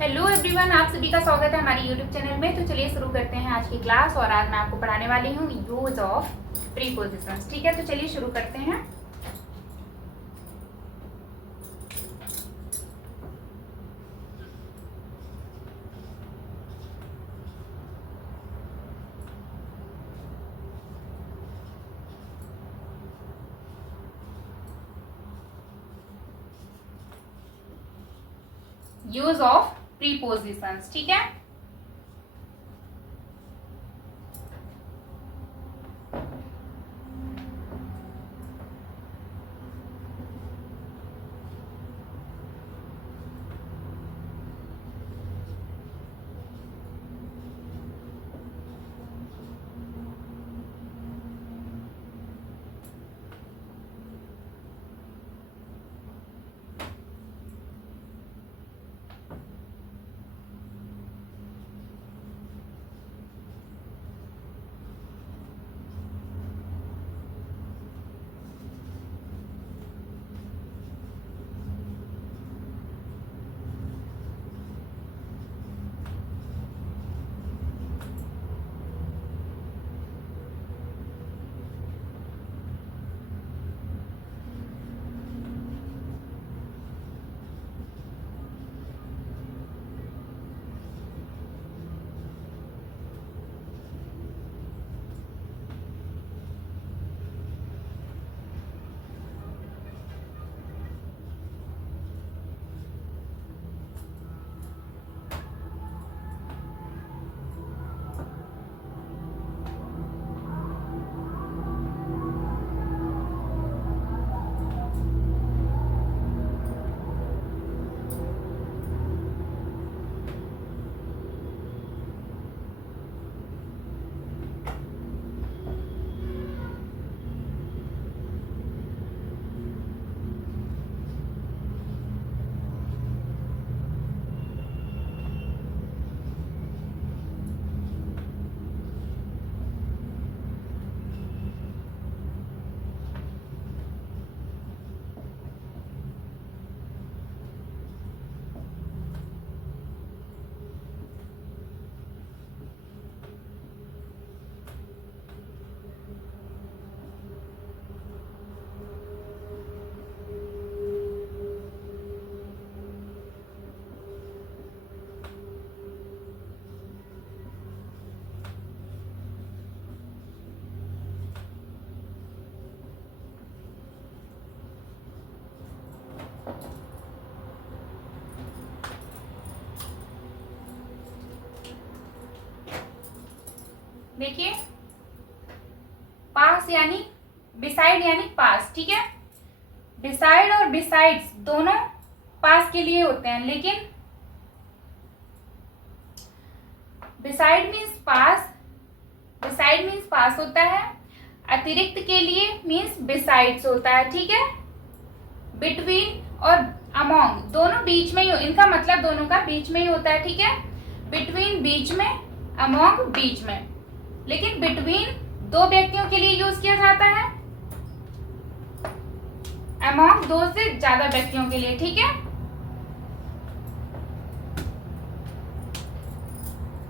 Hello everyone, आप सभी का स्वागत है हमारे यूट्यूब चैनल में। तो चलिए शुरू करते हैं आज की क्लास। और आज मैं आपको पढ़ाने वाली हूँ यूज ऑफ प्रीपोजिशंस। ठीक है, तो चलिए शुरू करते हैं। यूज ऑफ प्रीपोजिशंस, ठीक है। देखिए, पास यानी बिसाइड यानी पास, ठीक है। बिसाइड और बिसाइड्स दोनों पास के लिए होते हैं, लेकिन बिसाइड मीन्स पास, बिसाइड मीन्स पास होता है। अतिरिक्त के लिए मीन्स बिसाइड्स होता है, ठीक है। बिटवीन और अमोंग दोनों बीच में ही, इनका मतलब दोनों का बीच में ही होता है, ठीक है। बिटवीन बीच में, अमोंग बीच में। लेकिन बिटवीन दो व्यक्तियों के लिए यूज किया जाता है, अमोंग दो से ज्यादा व्यक्तियों के लिए, ठीक है।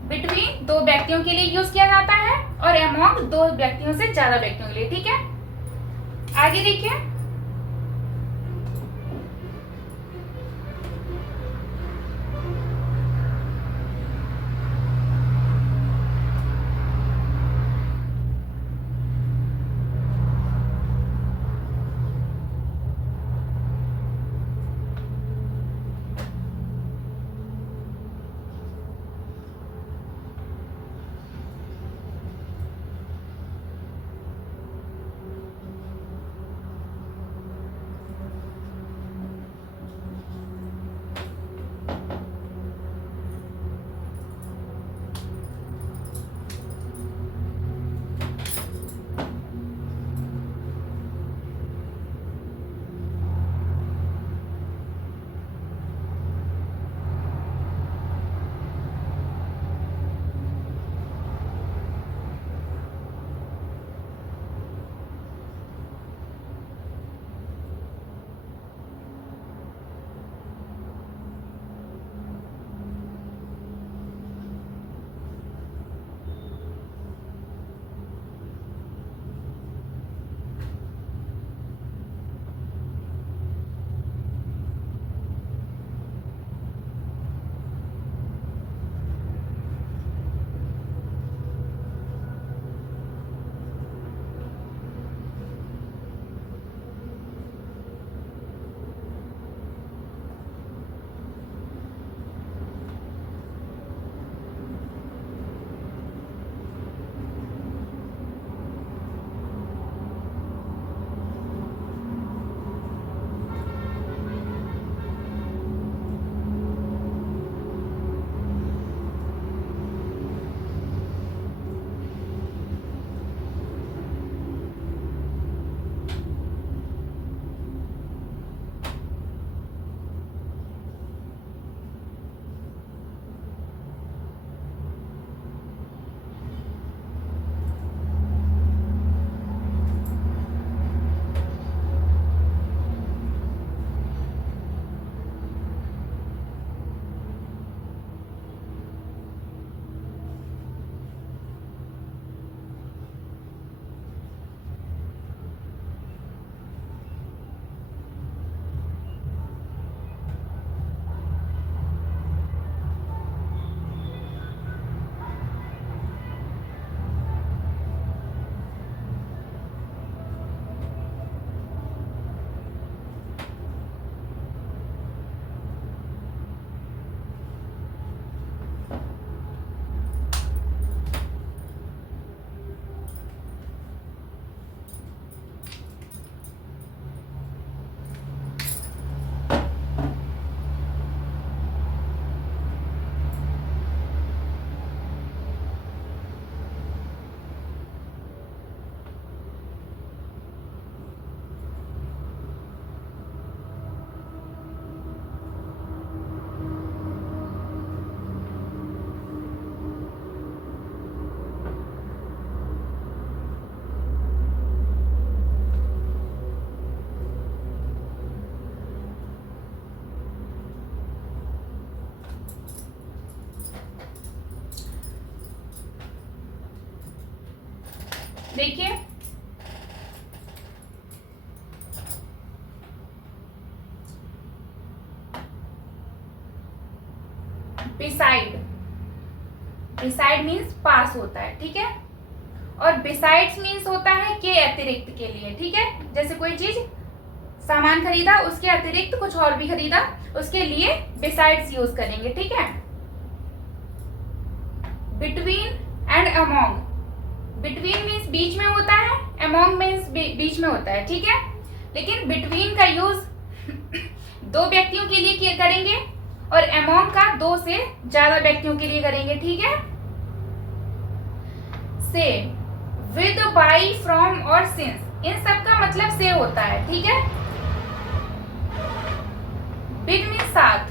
बिटवीन दो व्यक्तियों के लिए यूज किया जाता है और अमोंग दो व्यक्तियों से ज्यादा व्यक्तियों के लिए, ठीक है। आगे देखिए, देखिए, बिसाइड, बिसाइड मीन्स पास होता है, ठीक है। और बिसाइड्स मीन्स होता है के अतिरिक्त के लिए, ठीक है। जैसे कोई चीज सामान खरीदा, उसके अतिरिक्त कुछ और भी खरीदा, उसके लिए बिसाइड्स यूज करेंगे, ठीक है। Between and among, between means बीच में होता है, अमोंग मीन्स बीच में होता है, ठीक है। लेकिन बिटवीन का यूज दो व्यक्तियों के लिए करेंगे और अमोंग का दो से ज्यादा व्यक्तियों के लिए करेंगे, ठीक है। से, विद, बाई, फ्रॉम और सिंस, इन सब का मतलब से होता है, ठीक है। विद मीन्स साथ,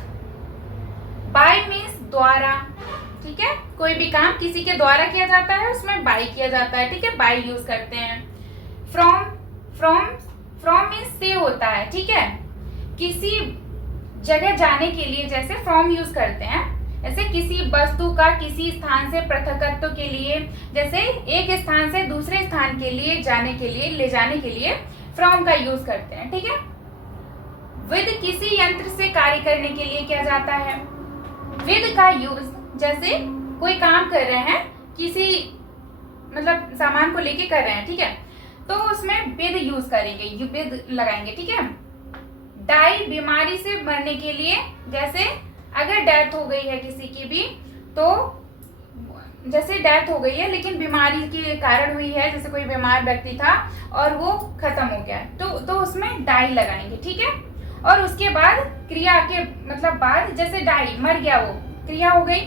बाय मीन्स द्वारा, ठीक है। कोई भी काम किसी के द्वारा किया जाता है उसमें बाय किया जाता है, ठीक है, बाय यूज करते हैं। फ्रॉम, फ्रॉम मीन्स से होता है, ठीक है। किसी जगह जाने के लिए जैसे फ्रॉम यूज करते हैं, जैसे किसी वस्तु का किसी स्थान से पृथकत्व के लिए, जैसे एक स्थान से दूसरे स्थान के लिए जाने के लिए, ले जाने के लिए फ्रॉम का यूज करते हैं, ठीक है। विद किसी यंत्र से कार्य करने के लिए किया जाता है। विद का यूज जैसे कोई काम कर रहे हैं, किसी मतलब सामान को लेके कर रहे हैं, ठीक है, तो उसमें विद यूज करेंगे, विद लगाएंगे, ठीक है। डाई, बीमारी से मरने के लिए, जैसे अगर डेथ हो गई है किसी की भी, तो जैसे डेथ हो गई है लेकिन बीमारी के कारण हुई है, जैसे कोई बीमार व्यक्ति था और वो खत्म हो गया, तो उसमें डाई लगाएंगे, ठीक है। और उसके बाद क्रिया के मतलब बाद, जैसे डाई मर गया, वो क्रिया हो गई,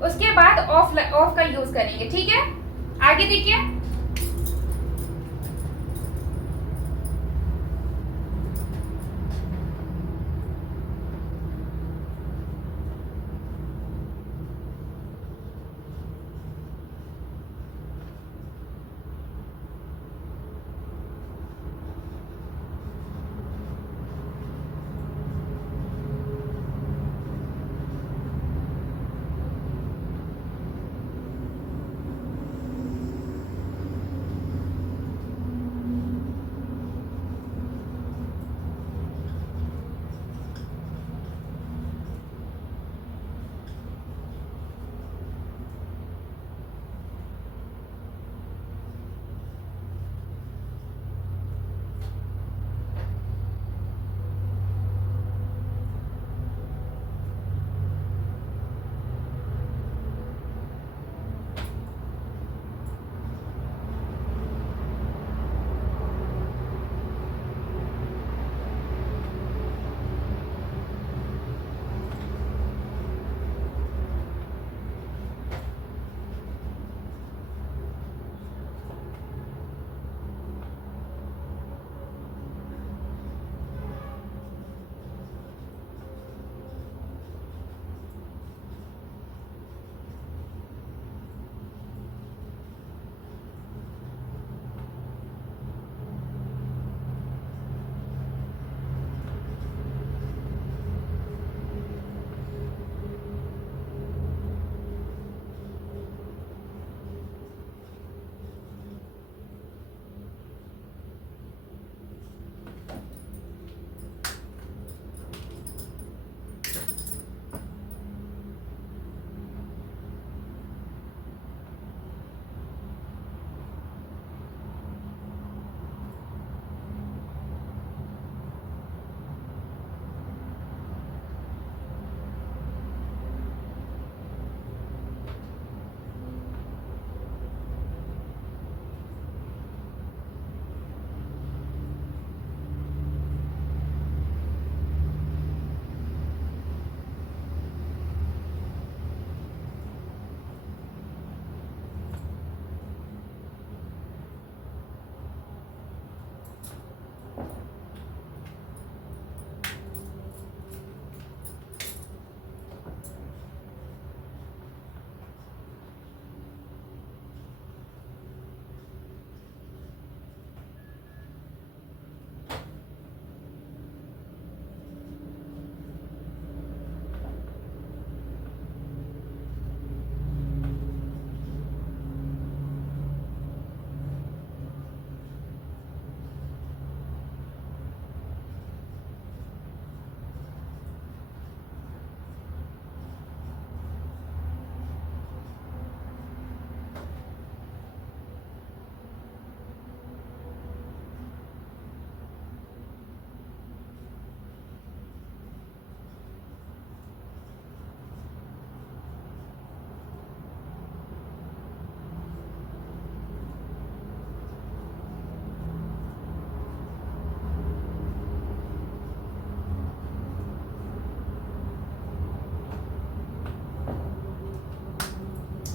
उसके बाद ऑफ का यूज करेंगे, ठीक है। आगे देखिए,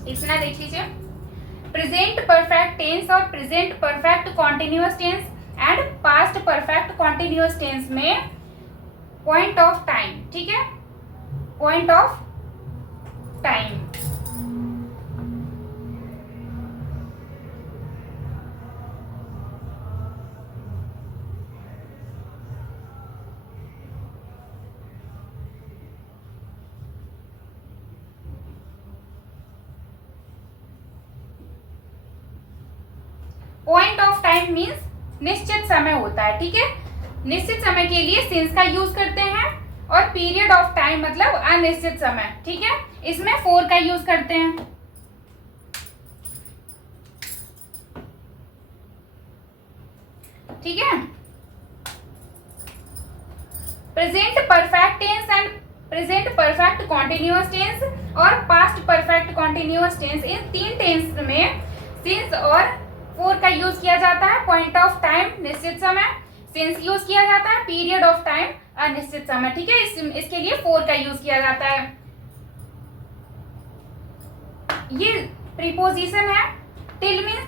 इतना देख लीजिए, प्रेजेंट परफेक्ट टेंस और present perfect continuous tense and past perfect continuous tense में पॉइंट ऑफ टाइम, ठीक है, point of time. Point of time means निश्चित समय होता है, ठीक है, निश्चित समय के लिए सिंस का यूज करते हैं, और पीरियड ऑफ टाइम मतलब अनिश्चित समय, ठीक है, इसमें फोर का यूज करते हैं। ठीक है, present perfect tense and present perfect continuous tense और पास्ट परफेक्ट कॉन्टिन्यूअस टेंस, इन तीन टेंस में सिंस और फोर का यूज किया जाता है। पॉइंट ऑफ टाइम निश्चित समय, सिंस यूज किया जाता है, पीरियड ऑफ टाइम अनिश्चित समय, ठीक है, इसके लिए फोर का यूज किया जाता है। ये प्रीपोजिशन है, टिल मीन्स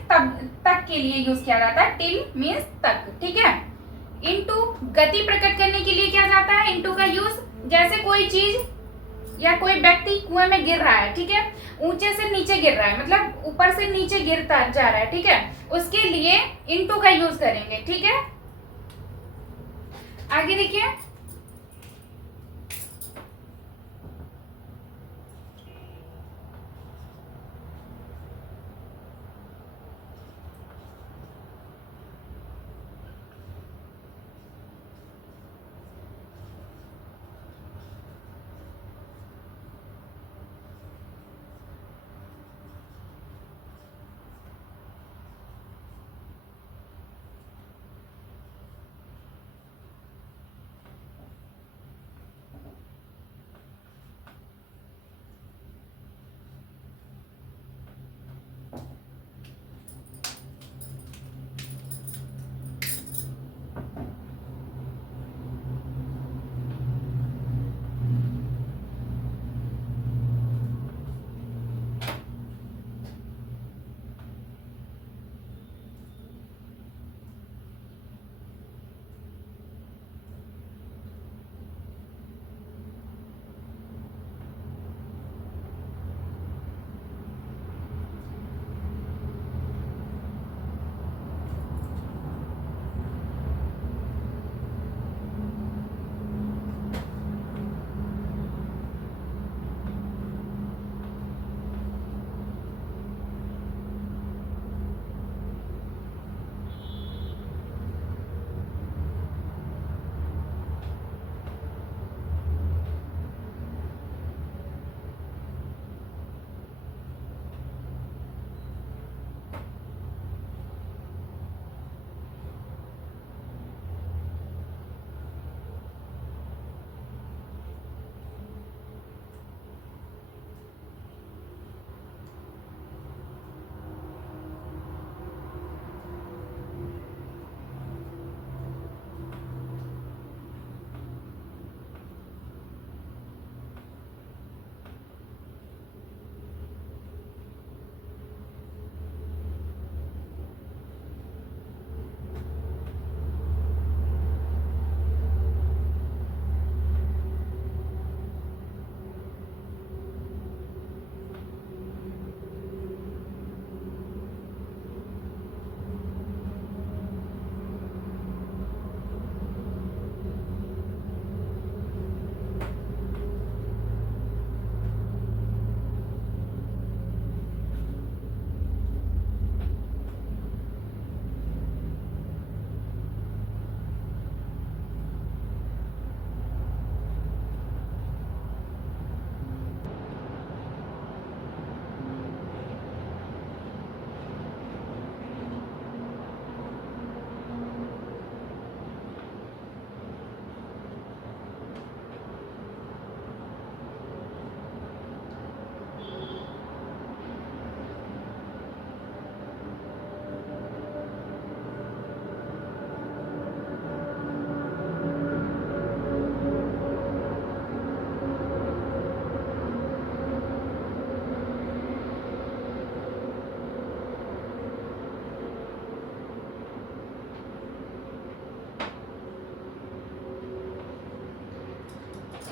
तक के लिए यूज किया जाता है, टिल मीन्स तक, ठीक है। इनटू गति प्रकट करने के लिए किया जाता है इनटू का यूज, जैसे कोई चीज या कोई व्यक्ति कुएं में गिर रहा है, ठीक है, ऊंचे से नीचे गिर रहा है, मतलब ऊपर से नीचे गिरता जा रहा है, ठीक है, उसके लिए इनटू का यूज करेंगे, ठीक है। आगे देखिए,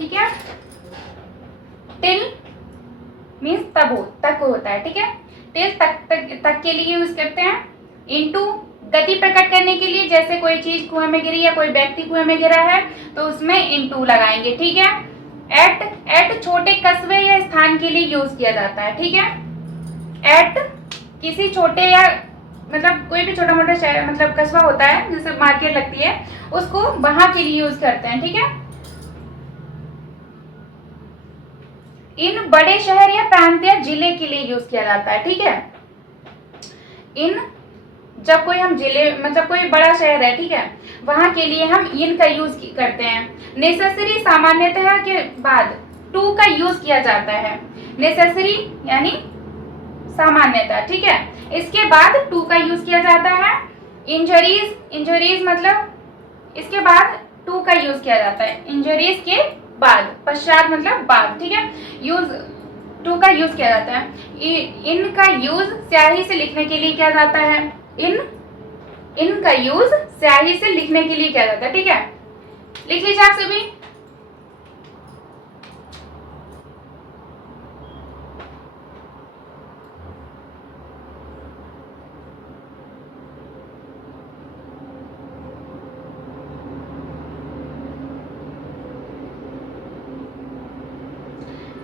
ठीक है। टिल मीन्स तक होता है, ठीक है। टिल तक के लिए यूज करते हैं। इनटू गति प्रकट करने के लिए, जैसे कोई चीज कुएं में गिरी या कोई व्यक्ति कुएं में गिरा है तो उसमें इनटू लगाएंगे, ठीक है। एट छोटे कस्बे या स्थान के लिए यूज किया जाता है, ठीक है। एट किसी छोटे या मतलब कोई भी छोटा मोटा शहर मतलब कस्बा होता है जैसे मार्केट लगती है, उसको वहां के लिए यूज करते हैं, ठीक है। इन बड़े शहर या प्रांत या जिले के लिए यूज किया जाता है, ठीक है। इन जब कोई हम जिले मतलब कोई बड़ा शहर है, ठीक है, वहां के लिए हम इन का यूज करते हैं। नेसेसरी सामान्यतः के बाद टू का यूज किया जाता है। नेसेसरी यानी सामान्यतः, ठीक है, इसके बाद टू का यूज किया जाता है। इंजरीज मतलब इसके बाद टू का यूज किया जाता है। इंजरीज के बाद, पश्चात मतलब बाद, ठीक है, यूज टू का यूज किया जाता है। इन का यूज स्याही से लिखने के लिए किया जाता है। इन का यूज स्याही से लिखने के लिए किया जाता है, ठीक है। लिख लीजिए आप सभी।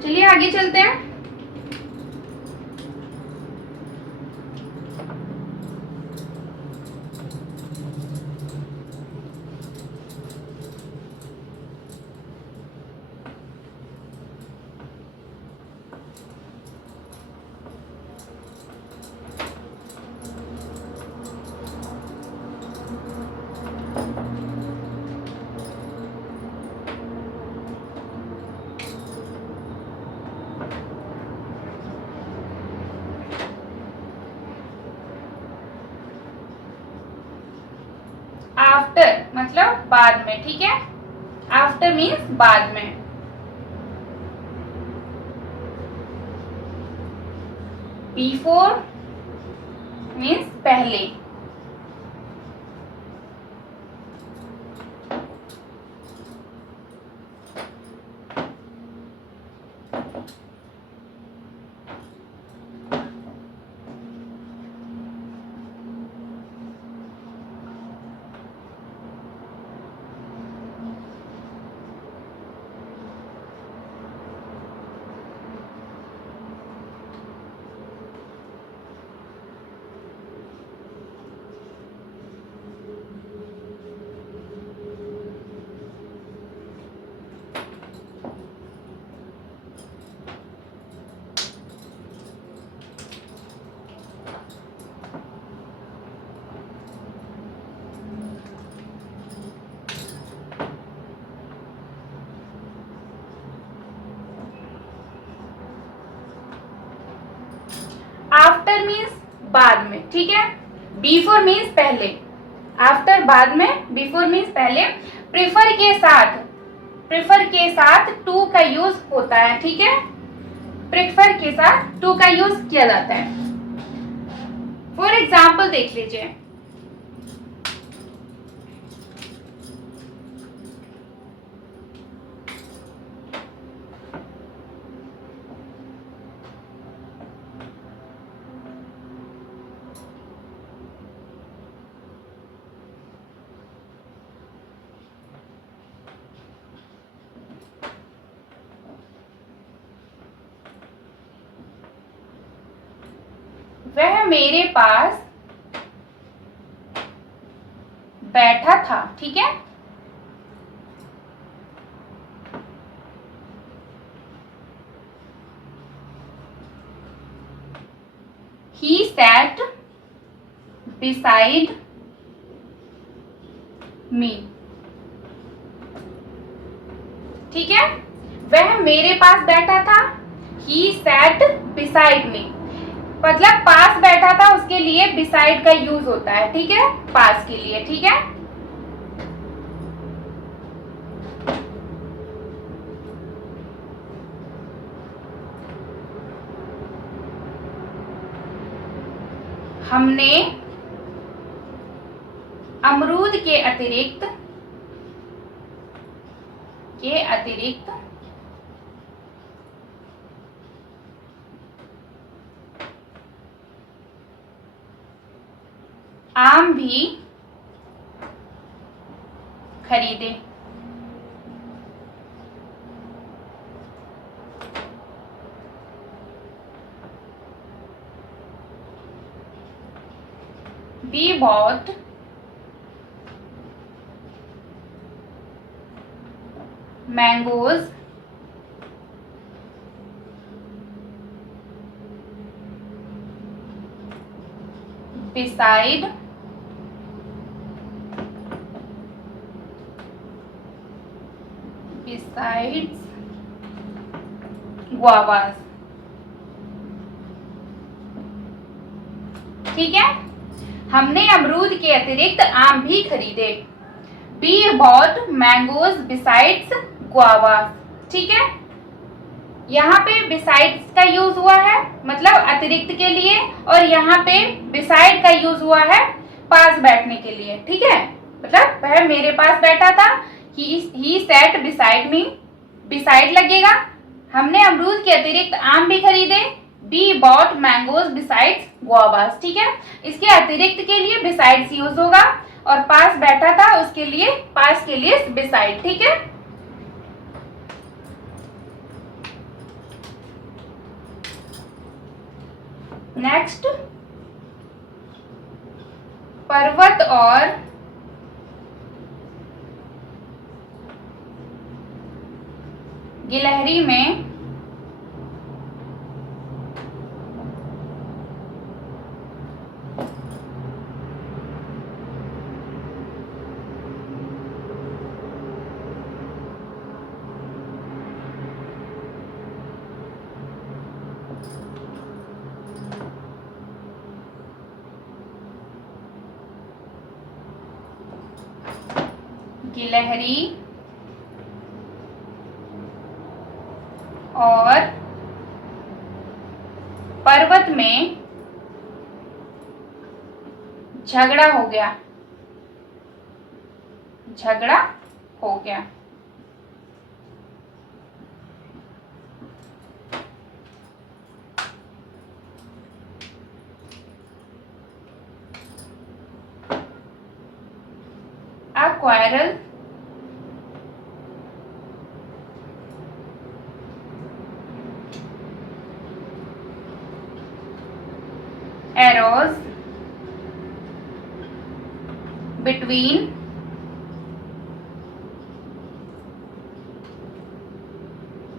चलिए आगे चलते हैं। आफ्टर मतलब बाद में, ठीक है। आफ्टर मीन्स बाद में। बिफोर मीन्स पहले। आफ्टर मीन्स बाद में, ठीक है। बिफोर मीन्स पहले। आफ्टर बाद में, बिफोर मीन्स पहले। प्रेफर के साथ टू का यूज होता है, ठीक है। प्रेफर के साथ टू का यूज किया जाता है। फॉर एग्जाम्पल देख लीजिए। वह मेरे पास बैठा था, ठीक है। He sat beside me, ठीक है। वह मेरे पास बैठा था। He sat beside me मतलब पास बैठा था, उसके लिए beside का यूज होता है, ठीक है, पास के लिए, ठीक है। हमने अमरूद के अतिरिक्त आम भी खरीदे। We bought mangoes beside besides guavas। ठीक है, हमने अमरूद के अतिरिक्त आम भी खरीदे। We bought mangoes besides guavas। ठीक है, यहाँ पे besides का यूज हुआ है मतलब अतिरिक्त के लिए, और यहाँ पे beside का यूज हुआ है पास बैठने के लिए। ठीक है, मतलब वह मेरे पास बैठा था, he sat beside me, beside लगेगा। हमने अमरूद के अतिरिक्त आम भी खरीदे। We bought mangoes besides guavas। ठीक है, इसके अतिरिक्त के लिए besides यूज होगा, और पास बैठा था उसके लिए पास के लिए beside। ठीक है, नेक्स्ट, पर्वत और गिलहरी में गिलहरी और पर्वत में झगड़ा हो गया। झगड़ा हो गया। A quarrel arose between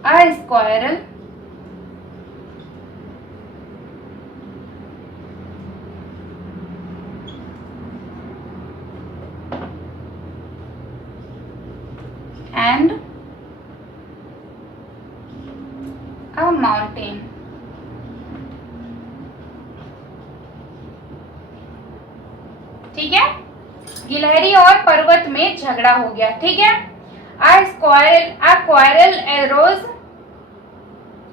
a squirrel and a mountain। ठीक है, गिलहरी और पर्वत में झगड़ा हो गया। ठीक है, a quarrel arose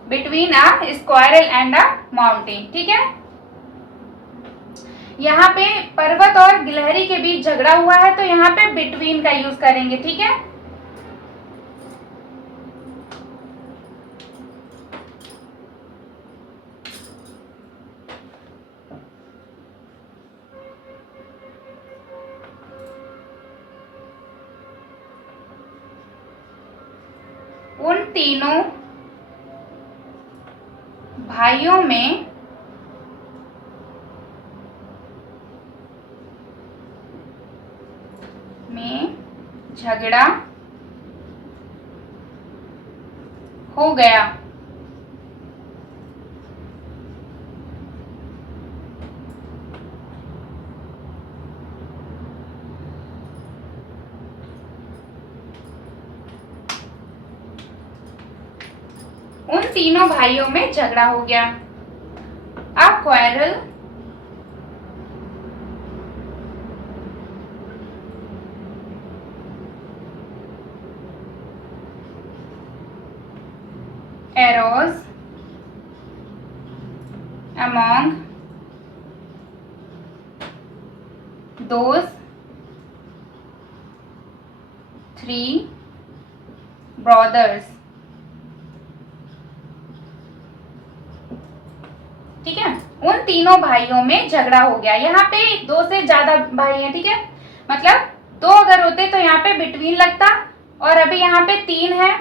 between a squirrel and a mountain। ठीक है, यहाँ पे पर्वत और गिलहरी के बीच झगड़ा हुआ है, तो यहाँ पे बिटवीन का यूज करेंगे। ठीक है, उन तीनों भाइयों में झगड़ा हो गया। उन तीनों भाइयों में झगड़ा हो गया। A quarrel arose among those three brothers। ठीक है, उन तीनों भाइयों में झगड़ा हो गया। यहाँ पे 2 से ज्यादा भाई हैं, ठीक है, मतलब 2 अगर होते तो यहाँ पे बिटवीन लगता, और अभी यहाँ पे 3 है,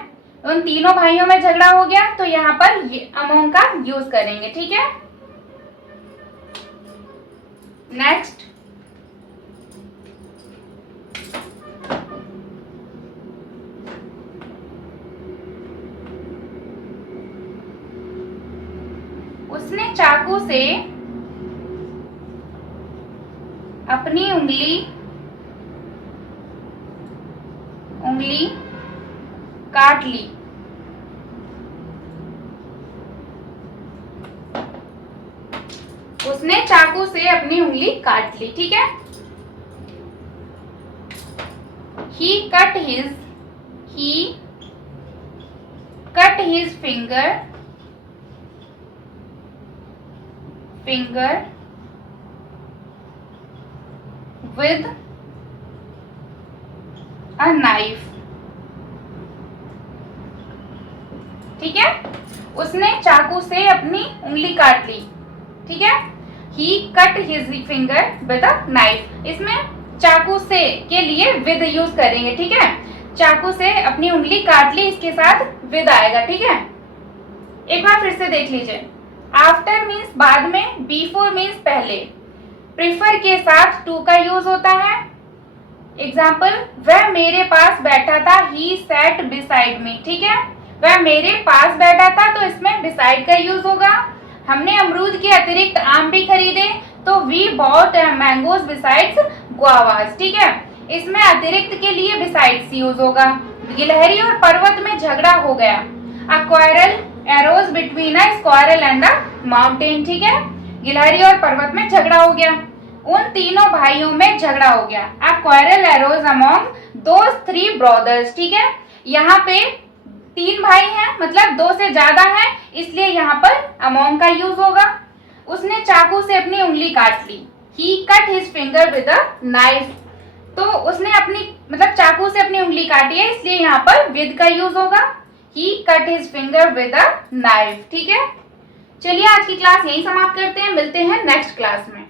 उन तीनों भाइयों में झगड़ा हो गया, तो यहाँ पर अमोंग का यूज करेंगे, ठीक है। नेक्स्ट, उसने चाकू से अपनी उंगली काट ली। उसने चाकू से अपनी उंगली काट ली, ठीक है। He cut his finger with a knife, ठीक है। उसने चाकू से अपनी उंगली काट ली, ठीक है। He cut his finger with a knife, इसमें चाकू से के लिए विद यूज करेंगे, ठीक है। चाकू से अपनी उंगली काट ली, इसके साथ विद आएगा, ठीक है। एक बार फिर से देख लीजिए। आफ्टर मीन्स बाद में, बिफोर मीन्स पहले, प्रीफर के साथ टू का यूज होता है। एग्जाम्पल, वह मेरे पास बैठा था, ही सैट बिसाइड मी, ठीक है। वह मेरे पास बैठा था, तो इसमें बिसाइड का यूज होगा। हमने अमरूद के अतिरिक्त आम भी खरीदे, तो वी बॉट मैंगोज बिसाइड्स गुआवास, ठीक है। इसमें अतिरिक्त के लिए बिसाइड्स यूज होगा। गिलहरी और पर्वत में झगड़ा हो गया। A quarrel arrows between a squirrel and a mountain, ठीक है। गिलहरी और पर्वत में झगड़ा हो गया, उन तीनों भाइयों में झगड़ा हो गया। A quarrel arrows among those 3 brothers, ठीक है। यहाँ पे 3 भाई हैं, मतलब 2 से ज्यादा हैं, इसलिए यहाँ पर अमॉन्ग का यूज होगा। उसने चाकू से अपनी उंगली काट ली। He cut his finger with a knife, तो उसने अपनी मतलब चाकू से अपनी उंगली काटी है, इसलिए यहाँ पर with का यूज होगा। He cut his finger with a knife, ठीक है। चलिए आज की क्लास यहीं समाप्त करते हैं, मिलते हैं नेक्स्ट क्लास में।